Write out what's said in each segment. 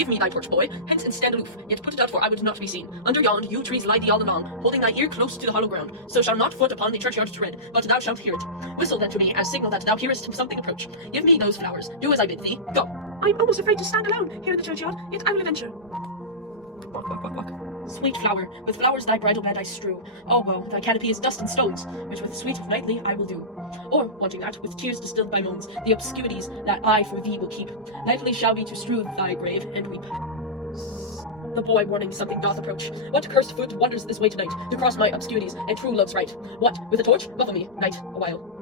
Give me thy torch, boy, hence and stand aloof, yet put it out, for I would not be seen. Under yond yew trees lie thee all along, holding thy ear close to the hollow ground, so shall not foot upon the churchyard tread, but thou shalt hear it. Whistle then to me, as signal that thou hearest something approach. Give me those flowers, do as I bid thee, go. I'm almost afraid to stand alone here in the churchyard, yet I will adventure. Walk. Sweet flower, with flowers thy bridal bed I strew. Oh woe, thy canopy is dust and stones, which with sweet nightly I will do. Or, wanting that, with tears distilled by moans, the obscurities that I for thee will keep, nightly shall be to strew thy grave and weep. The boy warning something doth approach. What cursed foot wanders this way tonight, to cross my obscurities and true love's right? What, with a torch? Buffle me, night, a while.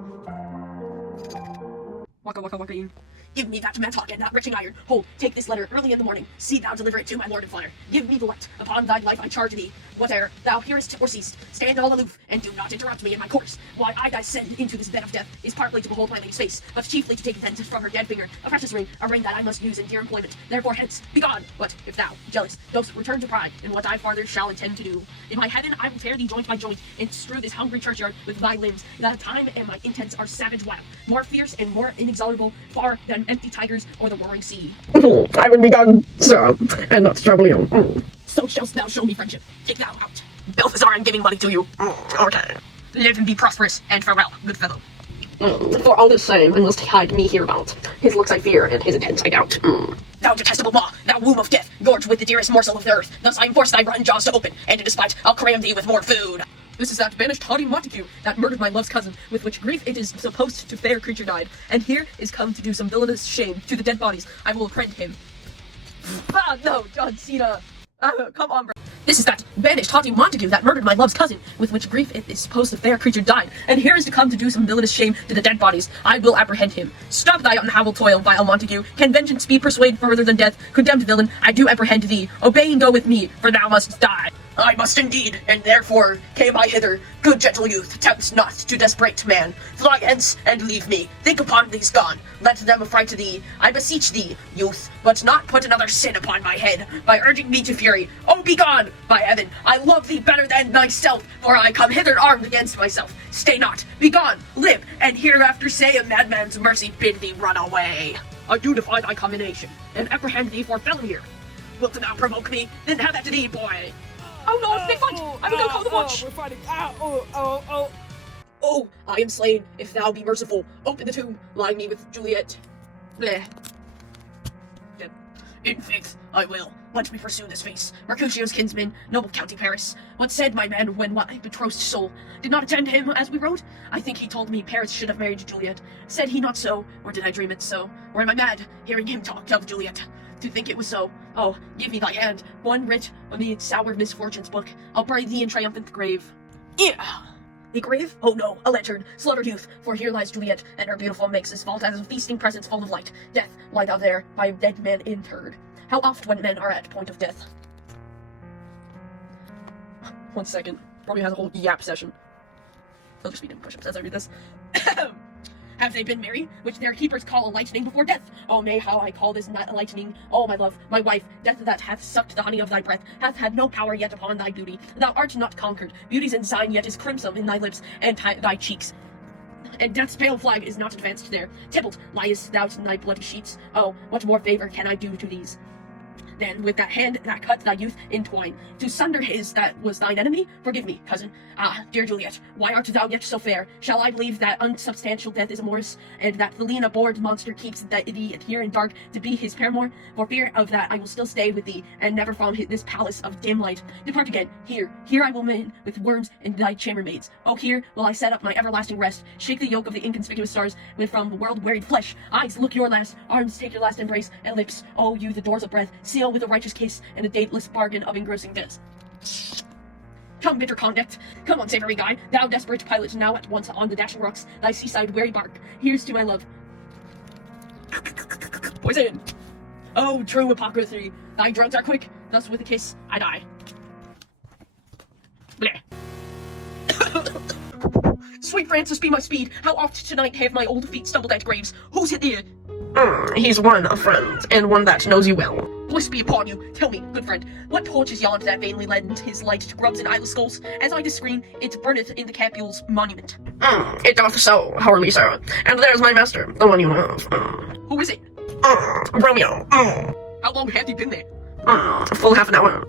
Waka in. Give me that mattock and that retching iron. Hold, take this letter early in the morning. See thou deliver it to my lord and father. Give me the light. Upon thy life I charge thee. Whate'er thou hearest or seest, stand all aloof, and do not interrupt me in my course. Why I descend into this bed of death is partly to behold my lady's face, but chiefly to take thence from her dead finger a precious ring, a ring that I must use in dear employment. Therefore hence, begone! But if thou, jealous, dost return to pride in what I farther shall intend to do, in my heaven I will tear thee joint by joint, and strew this hungry churchyard with thy limbs, that time and my intents are savage wild, more fierce and more inexorable, far than empty tigers or the roaring sea. I will be gone, sir, and not trouble you. So shalt thou show me friendship. Take thou out. Balthasar, I'm giving money to you. Okay. Live and be prosperous, and farewell, good fellow. For all the same, I must hide me hereabout. His looks I fear, and his intents I doubt. Thou detestable maw, thou womb of death, gorged with the dearest morsel of the earth, thus I enforce thy rotten jaws to open, and in despite, I'll cram thee with more food. This is that banished haughty Montague, that murdered my love's cousin, with which grief it is supposed to fair creature died, and here is come to do some villainous shame to the dead bodies. I will apprehend him. No, John Cena. Come on, bro. This is that banished haughty Montague, that murdered my love's cousin, with which grief it is supposed the fair creature died, and here is to come to do some villainous shame to the dead bodies. I will apprehend him. Stop thy unhallowed toil, vile Montague. Can vengeance be persuaded further than death? Condemned villain, I do apprehend thee. Obey and go with me, for thou must die. I must indeed, and therefore came I hither. Good gentle youth, tempt not to desperate man. Fly hence, and leave me. Think upon these gone. Let them affright thee. I beseech thee, youth, but not put another sin upon my head, by urging me to fury. Oh, be gone! By heaven, I love thee better than thyself, for I come hither armed against myself. Stay not, be gone, live, and hereafter say a madman's mercy bid thee run away. I do defy thy combination, and apprehend thee for felony here. Wilt thou provoke me? Then have that to thee, boy. Oh no, they fight! I'm gonna call the watch! We're fighting! Oh, I am slain, if thou be merciful. Open the tomb, lie me with Juliet. Bleh. Dead. In faith, I will. Let me pursue this face. Mercutio's kinsman, noble county Paris. What said my man when my betrothed soul did not attend him as we rode? I think he told me Paris should have married Juliet. Said he not so, or did I dream it so? Or am I mad, hearing him talk of Juliet? To think it was so. Oh, give me thy hand, one writ amid sour misfortune's book. I'll bury thee in triumphant grave. Yeah. A grave? Oh no, a lantern, slaughtered youth, for here lies Juliet, and her beautiful makes his vault as a feasting presence full of light. Death, lie thou there, by dead men interred. How oft when men are at point of death. 1 second. Romeo has a whole yap session. I'll just be doing push-ups as I read this. Have they been merry, which their keepers call a lightning before death? Oh nay, how I call this not a lightning. Oh my love, my wife, death that hath sucked the honey of thy breath, hath had no power yet upon thy beauty. Thou art not conquered. Beauty's ensign yet is crimson in thy lips and thy cheeks. And death's pale flag is not advanced there. Tybalt, liest thou in thy bloody sheets? Oh, what more favor can I do to these? Then with that hand that cut thy youth in twine, to sunder his that was thine enemy, forgive me, cousin. Ah, dear Juliet, why art thou yet so fair? Shall I believe that unsubstantial death is amorous, and that the lean abhorred monster keeps thee here in dark to be his paramour? For fear of that I will still stay with thee, and never from this palace of dim light depart again. Here I will remain with worms and thy chambermaids. Oh, here will I set up my everlasting rest, shake the yoke of the inconspicuous stars with from the world-wearied flesh. Eyes, look your last, arms, take your last embrace, and lips, oh, you the doors of breath, seal with a righteous kiss and a dateless bargain of engrossing death. Come, bitter conduct. Come on, savory guide. Thou desperate pilot, now at once on the dashing rocks, thy seaside weary bark. Here's to my love. Poison. Oh, true hypocrisy. Thy drugs are quick, thus with a kiss I die. Bleh. Sweet Francis, be my speed. How oft tonight have my old feet stumbled at graves? Who's hit thee? He's one, a friend, and one that knows you well. Bliss be upon you. Tell me, good friend, what torch is yond that vainly lends his light to grubs and eyeless skulls? As I discern, it burneth in the Capulet's monument. It doth so, hourly, sir. And there's my master, the one you love. Who is it? Romeo. How long have you been there? Full half an hour.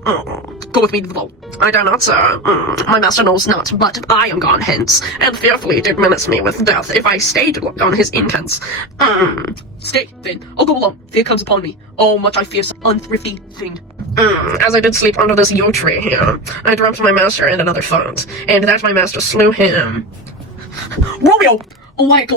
Go with me to the vault. I dare not, sir. My master knows not, but I am gone hence, and fearfully did menace me with death if I stayed to look on his intents. Stay, then. I'll go along. Fear comes upon me. Oh, much I fear some unthrifty thing. As I did sleep under this yew tree here, I dreamt my master and another thought, and that my master slew him. Romeo! Alike,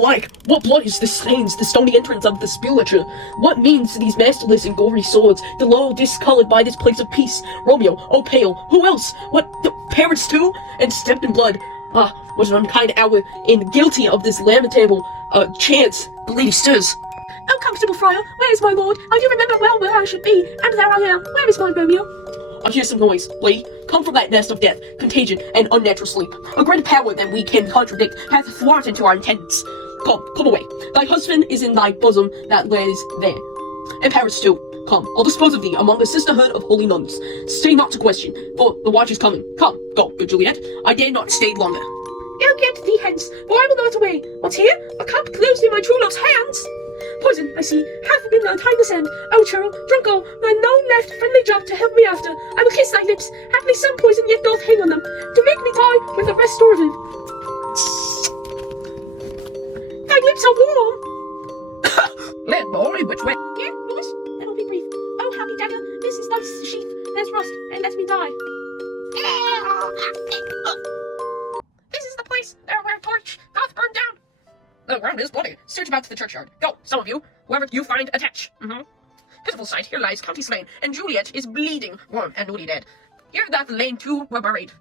what blood is this stains the stony entrance of the spirature? What means these masterless and gory swords, the low discolored by this place of peace? Romeo, oh pale, who else? What, the parents too? And stepped in blood. Was an unkind hour, and guilty of this lamentable, chance. The lady stirs. Oh, comfortable friar, where is my lord? I do remember well where I should be, and there I am. Where is my Romeo? I hear some noise, lady. Come from that nest of death, contagion, and unnatural sleep. A greater power than we can contradict hath thwarted to our intents. Come away. Thy husband is in thy bosom that lays there. And Paris too. Come, I'll dispose of thee among the sisterhood of holy nuns. Stay not to question, for the watch is coming. Come, go, good Juliet. I dare not stay longer. Go get thee hence, for I will not away. What's here? A cup closed in my true love's hands. Poison, I see, hath been thy kindness end. Oh, churl, drunko, none left friendly drop to help me after. I will kiss thy lips, haply some poison yet doth hang on them, to make me die with a restorative. Thy lips are warm. Led boy, which way? Here, Louis, that'll be brief. Oh, happy dagger, this is thy sheath. There's rust, and let me die. This is the place where torch doth burn down. The ground is bloody. Search about the churchyard. Go, some of you. Whoever you find, attach. Pitiful sight. Here lies County slain, and Juliet is bleeding, warm, and newly dead. Here that the lane too were buried.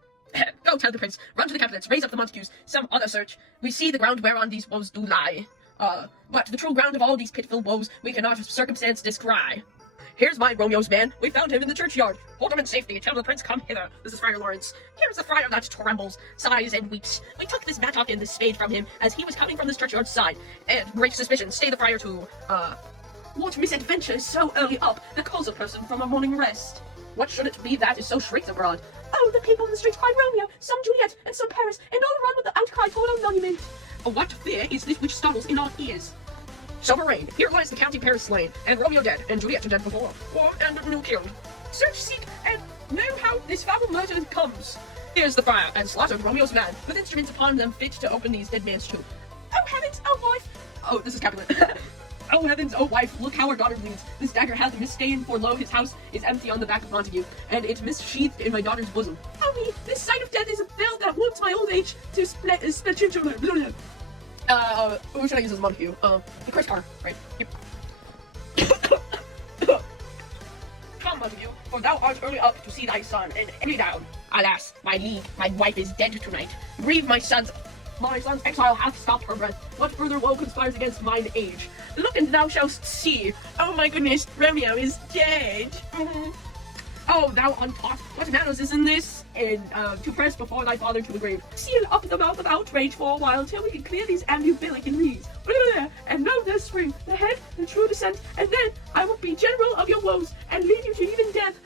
Go tell the prince. Run to the Capulets. Raise up the Montagues. Some other search. We see the ground whereon these woes do lie. But the true ground of all these pitiful woes we cannot circumstance descry. Here's my Romeo's man. We found him in the churchyard. Hold him in safety. Tell the prince come hither. This is Friar Lawrence. Here's the friar that trembles, sighs, and weeps. We took this mattock and this spade from him as he was coming from this churchyard's side. And great suspicion, stay the friar too. What misadventure is so early up that calls a person from a morning rest? What should it be that is so shrieks abroad? Oh, the people in the streets cry Romeo, some Juliet, and some Paris, and all run with the outcry for a monument. What fear is this which startles in our ears? Sovereign, here lies the county Paris slain, and Romeo dead, and Juliet dead before, or and new killed. Search, seek, and know how this foul murder comes. Here's the fire, and slaughtered Romeo's man, with instruments upon them fit to open these dead man's tomb. Oh heavens, oh wife! Oh, this is Capulet. Oh heavens, oh wife, look how our daughter bleeds. This dagger hath misstained, for lo, his house is empty on the back of Montague, and it missheathed in my daughter's bosom. Oh me, this sight of death is a bell that warms my old age to split. Who should I use as Montague? The Chris car, right? Yep. Come, Montague, for thou art early up to see thy son, and any down. Alas, my wife is dead tonight. Grieve my son's exile hath stopped her breath. What further woe conspires against mine age? Look and thou shalt see. Oh my goodness, Romeo is dead. Oh, thou untaught, what manners is in this? And to press before thy father to the grave. Seal up the mouth of outrage for a while till we can clear these umbilical leaves. And know their spring, the head, the true descent, and then I will be general of your woes and lead you to even death.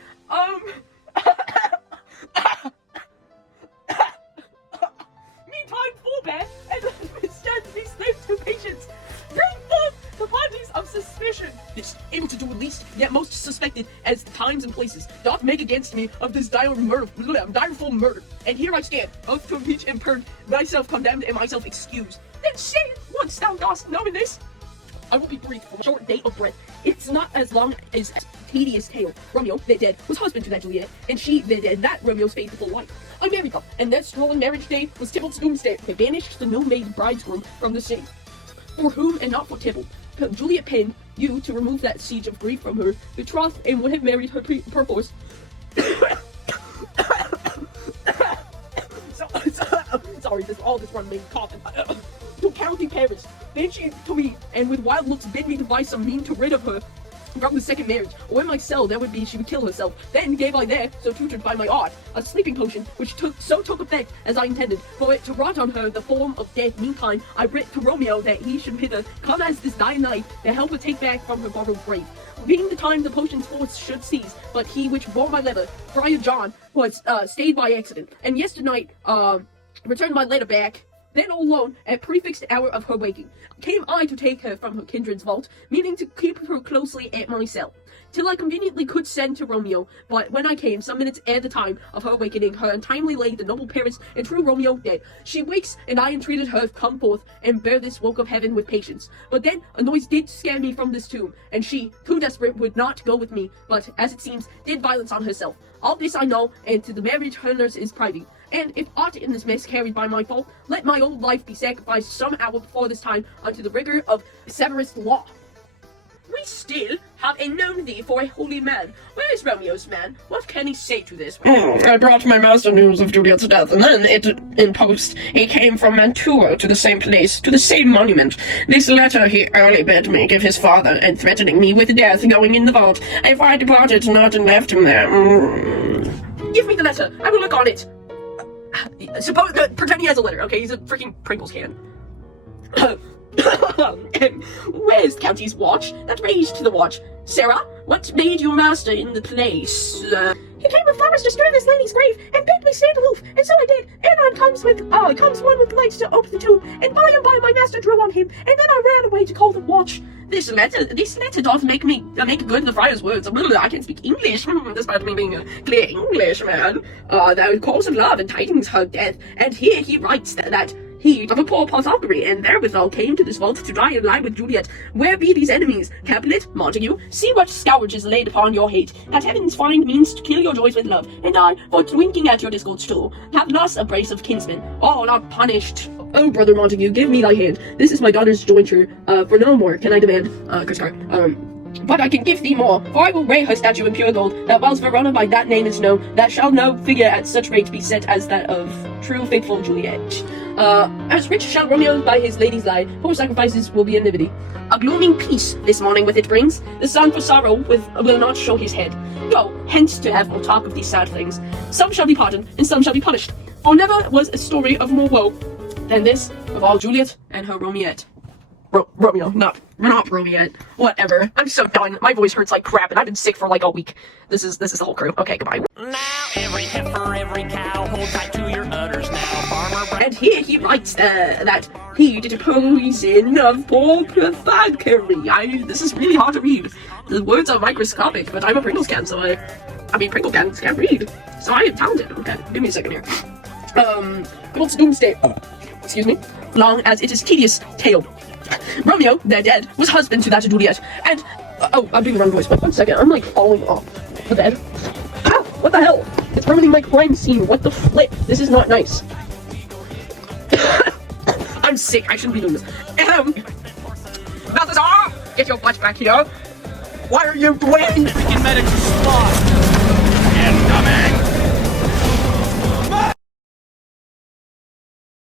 Meantime, forbear and withstand these slaves to patience. Bring forth the parties of suspicion. This, able to do least, yet most suspected, as times and places, doth make against me of this direful murder. And here I stand, both to reach and purge, myself condemned and myself excused. Then say it once thou dost know in this. I will be brief for a short date of breath. It's not as long as a tedious tale. Romeo, the dead, was husband to that Juliet, and she, the dead, that Romeo's faithful wife. I married them, and their stolen marriage day was Tybalt's doomsday. They banished the new-made bridegroom from the city. For whom and not for Tybalt. Juliet penned you to remove that siege of grief from her betrothed and would have married her perforce. Sorry, all this run made me cough. To county Paris. Then she to me, and with wild looks bid me devise some mean to rid of her from the second marriage, or in my cell there would be she would kill herself. Then gave I there, so tutored by my art, a sleeping potion, which took effect as I intended, for it to wrought on her the form of death. Meantime, I writ to Romeo that he should hither come as this dying night, to help her take back from her borrowed grave. Being the time the potion's force should cease, but he which bore my letter, Friar John, was stayed by accident, and yesternight returned my letter back. Then all alone, at prefixed hour of her waking, came I to take her from her kindred's vault, meaning to keep her closely at my cell. till I conveniently could send to Romeo. But when I came, some minutes ere the time of her awakening, her untimely laid the noble parents and true Romeo dead. She wakes, and I entreated her come forth and bear this woke of heaven with patience. But then a noise did scare me from this tomb, and she, too desperate, would not go with me, but, as it seems, did violence on herself. All this I know, and to the marriage hers is privy. And if aught in this miscarried by my fault, let my old life be sacrificed some hour before this time unto the rigor of severest law. We still have known thee for a holy man. Where is Romeo's man? What can he say to this? I brought my master news of Juliet's death, and then in post he came from Mantua to the same place, to the same monument. This letter he early bid me give his father, and threatening me with death going in the vault, if I departed not and left him there. Give me the letter. I will look on it. Suppose pretend he has a letter. Okay, he's a freaking Pringles can. Where's County's watch? That raised to the watch. Sarah, what made your master in the place? He came with flowers to stir this lady's grave, and bid me stand aloof, and so I did. And on comes one with lights to open the tomb, and by my master drew on him, and then I ran away to call the watch. This letter doth make good the friar's words. I can speak English, despite me being a clear Englishman. Thou calls of love and tidings her death, and here he writes that he of a poor apothecary, and therewithal came to this vault to die and lie with Juliet. Where be these enemies? Capulet, Montague, see what scourge is laid upon your hate, that heavens find means to kill your joys with love, and I, for winking at your discords too, have lost a brace of kinsmen, all are punished. Oh, brother Montague, give me thy hand. This is my daughter's jointure. For no more can I demand, But I can give thee more, for I will ray her statue in pure gold, that whilst Verona by that name is known, that shall no figure at such rate be set as that of true faithful Juliet. As rich shall Romeo by his ladies lie, poor sacrifices will be anonymity. A glooming peace this morning with it brings, the sun for sorrow will not show his head. Go, hence to have no talk of these sad things. Some shall be pardoned, and some shall be punished, for never was a story of more woe than this of all Juliet and her Romeoette. Romeo, not Romeo. Whatever. I'm so done. My voice hurts like crap, and I've been sick for like a week. This is the whole crew. Okay, goodbye. Now every heifer, every cow, hold tight to your udders now, farmer. And here he writes that he did a poison of poor apothecary. This is really hard to read. The words are microscopic, but I'm a Pringles can, so I mean Pringle cans can't read, so I am talented. Okay, give me a second here. What's doomsday? Excuse me. Long as it is tedious tale. Romeo, their dead, was husband to that Juliet, and I'm doing the wrong voice. Wait 1 second, I'm like falling off the bed. Ah, what the hell? It's ruining my crime scene. What the flip? This is not nice. I'm sick. I shouldn't be doing this. Balthasar, get your butt back here. Why are you Dwane? Freaking medics are sloth.